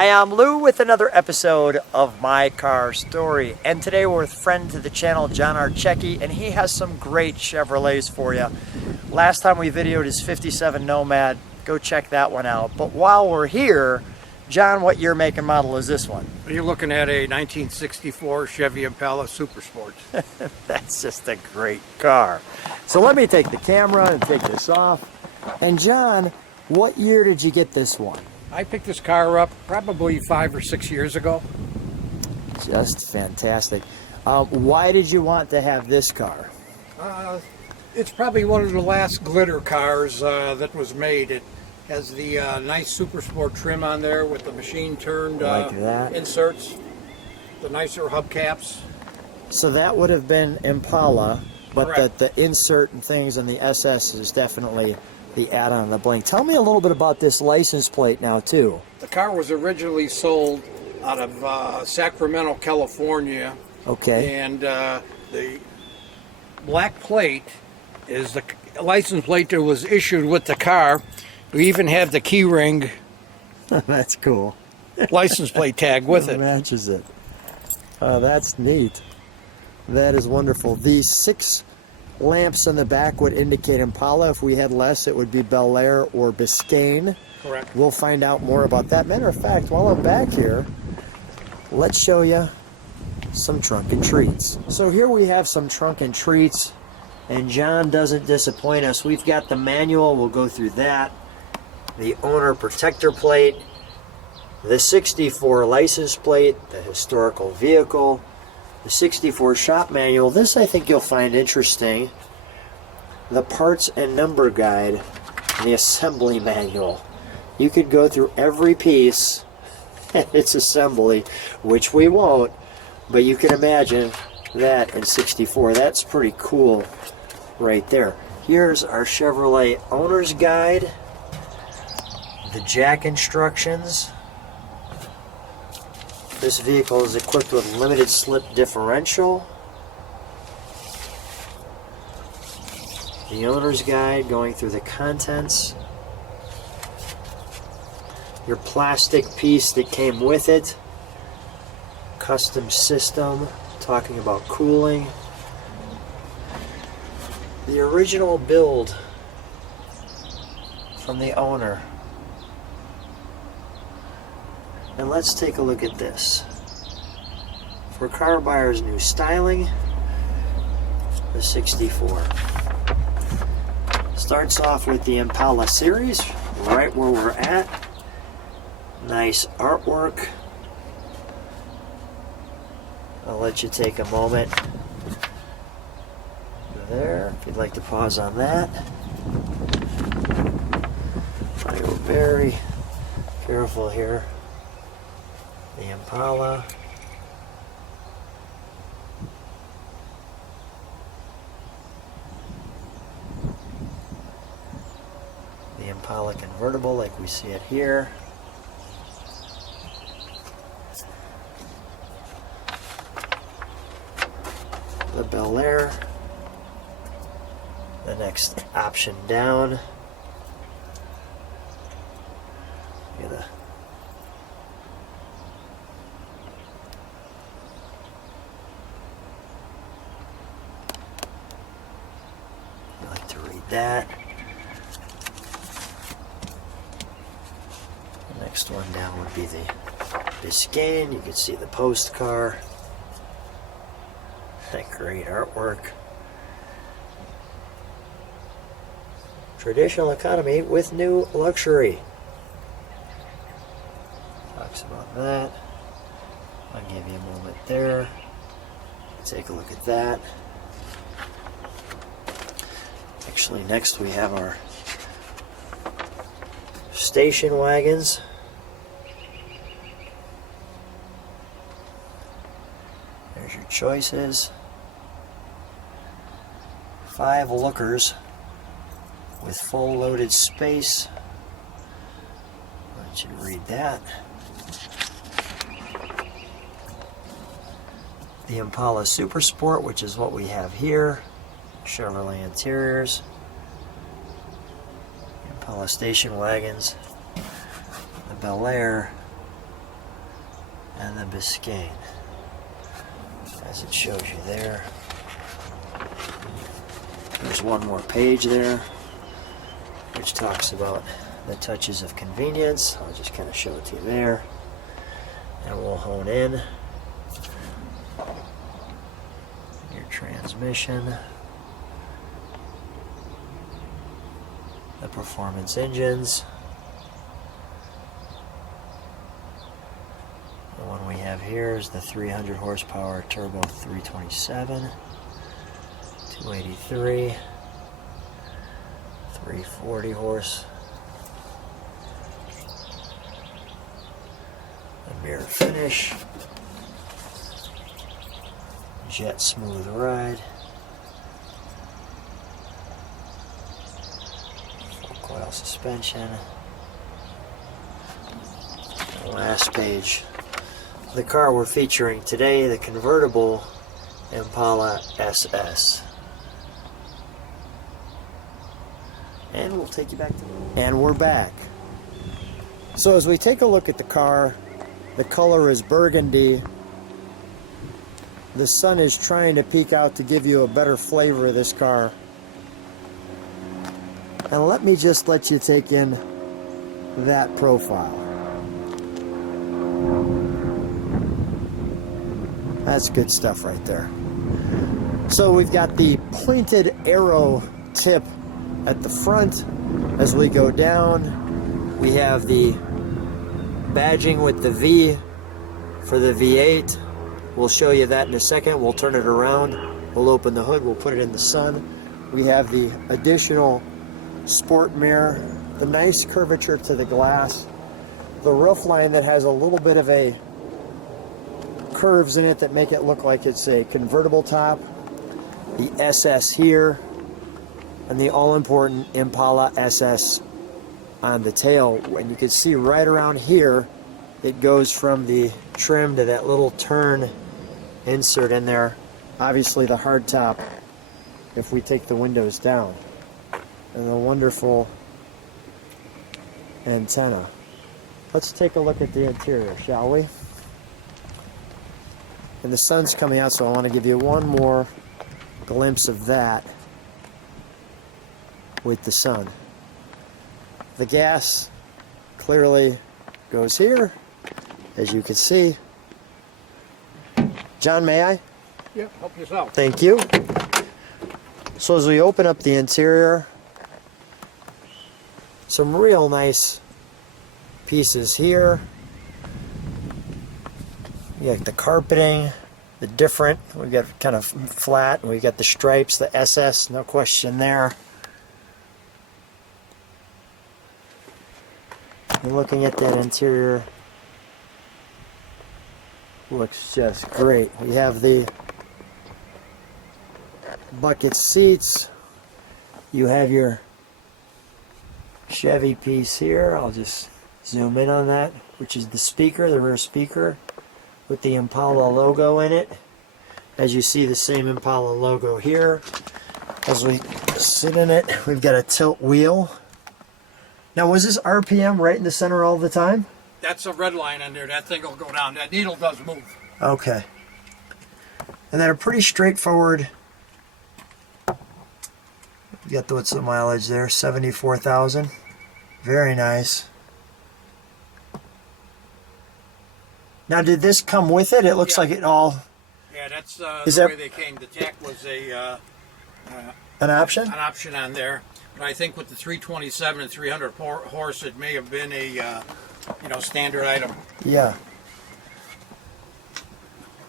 Hi, I'm Lou with another episode of My Car Story, and today we're with friend to the channel, John Archecki, and he has some great Chevrolets for you. Last time we videoed his 57 Nomad, go check that one out. But while we're here, John, what year, make, and model is this one? You're looking at a 1964 Chevy Impala Super Sport. That's just a great car. So let me take the camera and take this off. And John, what year did you get this one? I picked this car up probably 5 or 6 years ago. Just fantastic. Why did you want to have this car? It's probably one of the last glitter cars that was made. It has the nice Super Sport trim on there with the machine turned Like that. inserts, the nicer hubcaps. So that would have been Impala, but Correct. the insert and things on the SS is definitely the add-on, the bling. Tell me a little bit about this license plate now, too. The car was originally sold out of Sacramento, California. Okay. And the black plate is the license plate that was issued with the car. We even have the key ring That's cool. license plate tag with it. Matches it. That's neat. That is wonderful. The 6 lamps on the back would indicate Impala. If we had less, it would be Bel Air or Biscayne. Correct. We'll find out more about that. Matter of fact, while I'm back here, let's show you some trunk and treats. So here we have some trunk and treats, and John doesn't disappoint us. We've got the manual. We'll go through that. The owner protector plate, the 64 license plate, the historical vehicle, the 64 shop manual. This I think you'll find interesting. The parts and number guide, and the assembly manual. You could go through every piece and its assembly, which we won't, but you can imagine that in 64. That's pretty cool right there. Here's our Chevrolet owner's guide, the jack instructions. This vehicle is equipped with limited slip differential. The owner's guide going through the contents. Your plastic piece that came with it. Custom system, talking about cooling. The original build from the owner. And let's take a look at this. For car buyers, new styling, the 64. Starts off with the Impala series, right where we're at. Nice artwork. I'll let you take a moment there, if you'd like to pause on that. Try to go very careful here. The Impala. The Impala convertible like we see it here. The Bel Air. The next option down. Get a that. The next one down would be the Biscayne. You can see the post car. That great artwork. Traditional economy with new luxury. Talks about that. I'll give you a moment there. Take a look at that. Actually, next we have our station wagons. There's your choices. 5 lookers with full loaded space. Why don't you read that? The Impala Super Sport, which is what we have here. Chevrolet interiors. Impala station wagons. The Bel Air. and the Biscayne, as it shows you there. There's one more page there, which talks about the touches of convenience. I'll just kind of show it to you there, and we'll hone in. Your transmission, the performance engines. The one we have here is the 300 horsepower turbo 327, 283, 340 horse. A mirror finish, jet smooth ride, full coil suspension. The last page, the car we're featuring today, the convertible Impala SS. And we'll take you back to the... And we're back. So as we take a look at the car, the color is burgundy. The sun is trying to peek out to give you a better flavor of this car. And let me just let you take in that profile. That's good stuff right there. So we've got the pointed arrow tip at the front. As we go down, we have the badging with the V for the V8. We'll show you that in a second. We'll turn it around. We'll open the hood. We'll put it in the sun. We have the additional sport mirror, the nice curvature to the glass, the roof line that has a little bit of a curves in it that make it look like it's a convertible top, the SS here, and the all-important Impala SS on the tail. And you can see right around here it goes from the trim to that little turn insert in there. Obviously the hardtop if we take the windows down, and the wonderful antenna. Let's take a look at the interior, shall we? And the sun's coming out, so I want to give you one more glimpse of that with the sun. The gas clearly goes here, as you can see. John, may I? Yeah, help yourself. Thank you. So as we open up the interior, some real nice pieces here. You got the carpeting, the different, we've got kind of flat, and we've got the stripes, the SS, no question there. You're looking at that interior, looks just great. We have the bucket seats. You have your Chevy piece here. I'll just zoom in on that, which is the speaker, the rear speaker, with the Impala logo in it. As you see, the same Impala logo here. As we sit in it, we've got a tilt wheel. Now, was this RPM right in the center all the time? That's a red line on there. That thing will go down. That needle does move. Okay. And then a pretty straightforward, you got what's the mileage there, 74,000. Very nice. Now, did this come with it? It looks like it all... Yeah, that's Is the that- way they came. The tack was An option? an option on there. But I think with the 327 and 300 horse, it may have been a standard item. Yeah.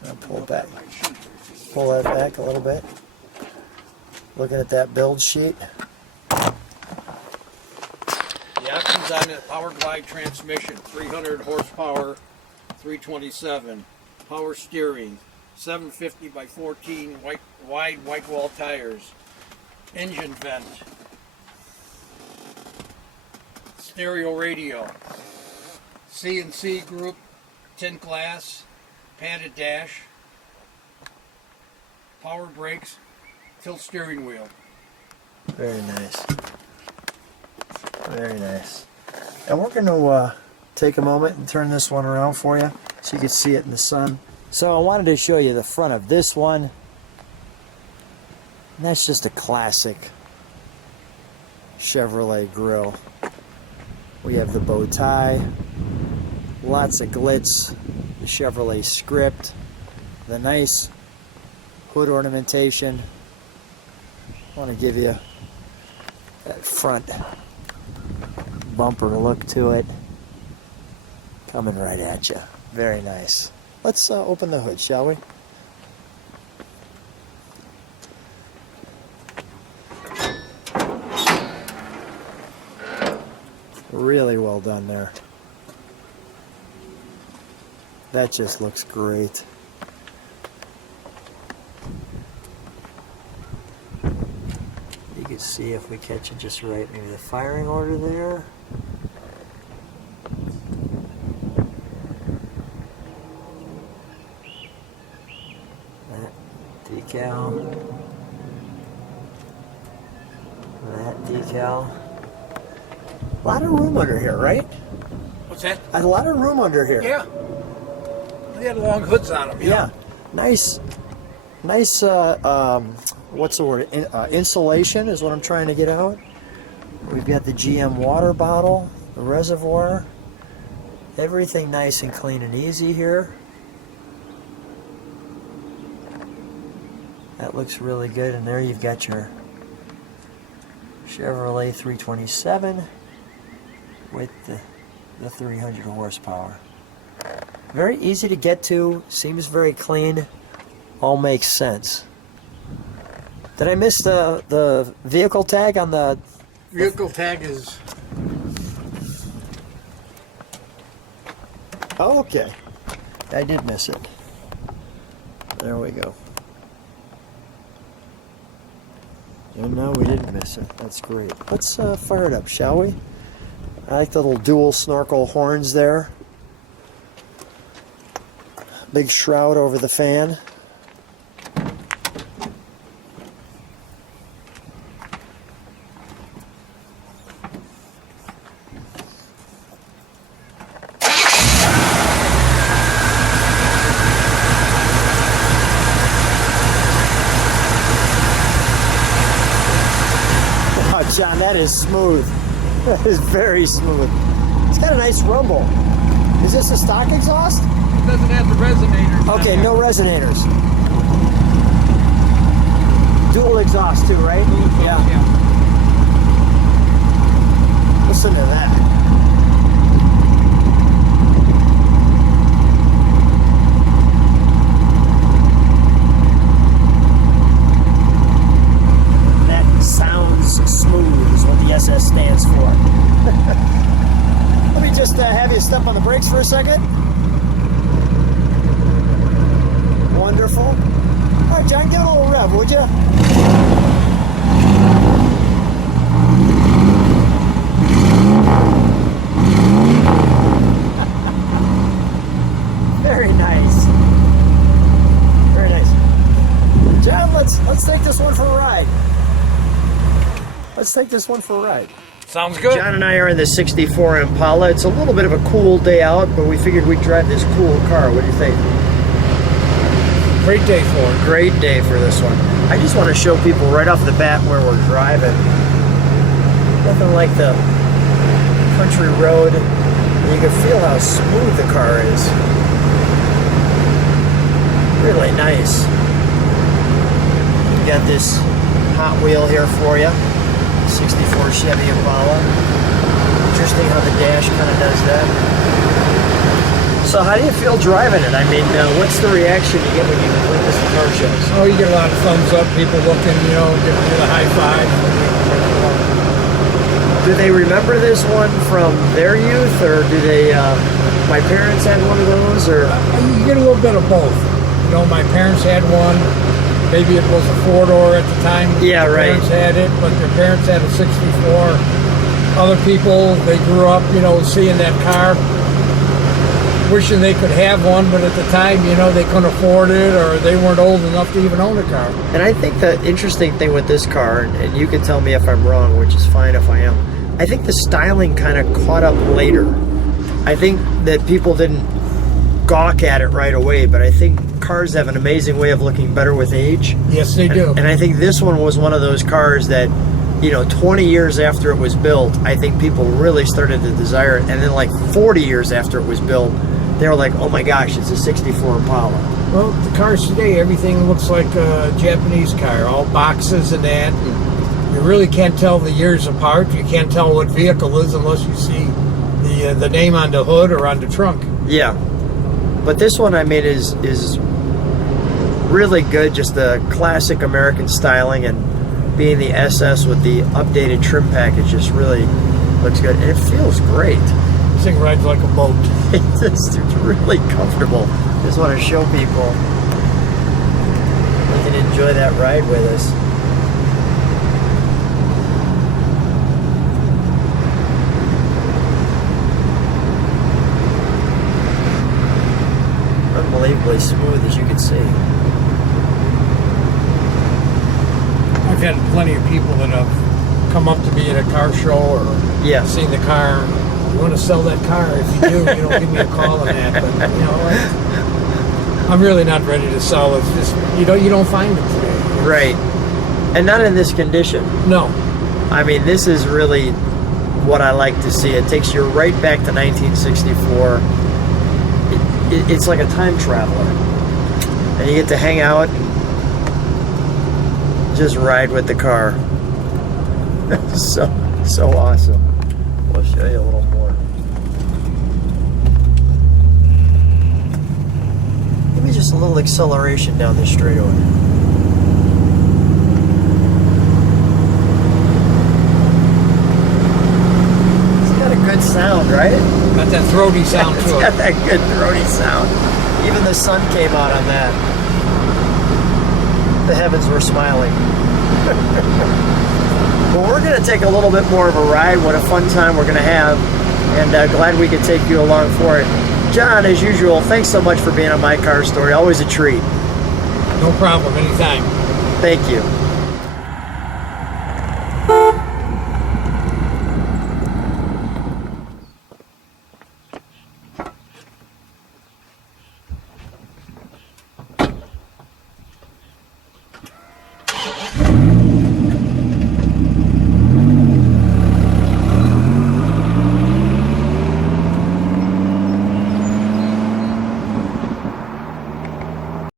I'll pull that back a little bit. Looking at that build sheet. The options on the Power Glide transmission, 300 horsepower, 327, power steering, 750 by 14 wide white wall tires, engine vent, stereo radio, CNC group, tint glass, padded dash, power brakes, tilt steering wheel. Very nice. Very nice. And we're going to take a moment and turn this one around for you. so you can see it in the sun. So I wanted to show you the front of this one. And that's just a classic Chevrolet grille. We have the bow tie, lots of glitz, the Chevrolet script, the nice hood ornamentation. I want to give you that front bumper look to it. Coming right at you. Very nice. Let's open the hood, shall we? Really well done there. That just looks great. You can see if we catch it just right, maybe the firing order there. That decal. That decal. A lot of room under here, right? What's that? A lot of room under here. Yeah. They had long hoods on them. Yeah. Nice, what's the word? Insulation is what I'm trying to get out. We've got the GM water bottle, the reservoir. Everything nice and clean and easy here. That looks really good. And there you've got your Chevrolet 327 with the 300 horsepower. Very easy to get to, seems very clean, all makes sense. Did I miss the vehicle tag on the... Vehicle tag is... Oh, okay. I did miss it. There we go. And no, we didn't miss it. That's great. Let's fire it up, shall we? I like the little dual snorkel horns there. Big shroud over the fan. Oh, John, that is smooth. That is very smooth. It's got a nice rumble. Is this a stock exhaust? It doesn't have the resonators. Okay, no resonators. Dual exhaust too, right? Yeah. Listen to that. That sounds smooth is what the SS stands for. Let me just have you step on the brakes for a second. Wonderful. All right, John, give it a little rev, would you? Very nice. Very nice. John, let's take this one for a ride. Let's take this one for a ride. Sounds good. John and I are in the 64 Impala. It's a little bit of a cool day out, but we figured we'd drive this cool car. What do you think? Great day for it. Great day for this one. I just want to show people right off the bat where we're driving. Nothing like the country road. You can feel how smooth the car is. Really nice. Got this Hot Wheel here for you. 64 Chevy Impala. Interesting how the dash kind of does that. So how do you feel driving it? I mean, what's the reaction you get when you win this car shows? Oh, you get a lot of thumbs up, people looking, giving you the high five. Do they remember this one from their youth, or do they, my parents had one of those, or? You get a little bit of both. My parents had one. Maybe it was a four-door at the time. Yeah, right. Parents had it, but their parents had a 64. Other people, they grew up, seeing that car, wishing they could have one, but at the time, they couldn't afford it, or they weren't old enough to even own a car. And I think the interesting thing with this car, and you can tell me if I'm wrong, which is fine if I am, I think the styling kind of caught up later. I think that people didn't gawk at it right away, but I think cars have an amazing way of looking better with age. Yes, they do. And I think this one was one of those cars that, 20 years after it was built, I think people really started to desire it. And then like 40 years after it was built, they were like, oh my gosh, it's a 64 Impala. Well, the cars today, everything looks like a Japanese car, all boxes and that. And you really can't tell the years apart. You can't tell what vehicle is unless you see the name on the hood or on the trunk. Yeah. But this one, I mean, is really good. Just the classic American styling, and being the SS with the updated trim package just really looks good. And it feels great. This thing rides like a boat. It's really comfortable. Just want to show people you can enjoy that ride with us. Unbelievably smooth, as you can see. I've had plenty of people that have come up to me at a car show or Yeah. seen the car. You want to sell that car? If you do, give me a call on that. But I'm really not ready to sell. It's just you don't find it today. Right. And not in this condition. No. I mean, this is really what I like to see. It takes you right back to 1964. It's like a time traveler. And you get to hang out and just ride with the car. So awesome. We'll show you a little more. Give me just a little acceleration down this straightaway. It's got a good sound, right? Got that throaty sound It's to got it. that good throaty sound. Even the sun came out on that. The heavens were smiling. Well, we're going to take a little bit more of a ride. What a fun time we're going to have. And glad we could take you along for it. John, as usual, thanks so much for being on My Car Story. Always a treat. No problem, anytime. Thank you.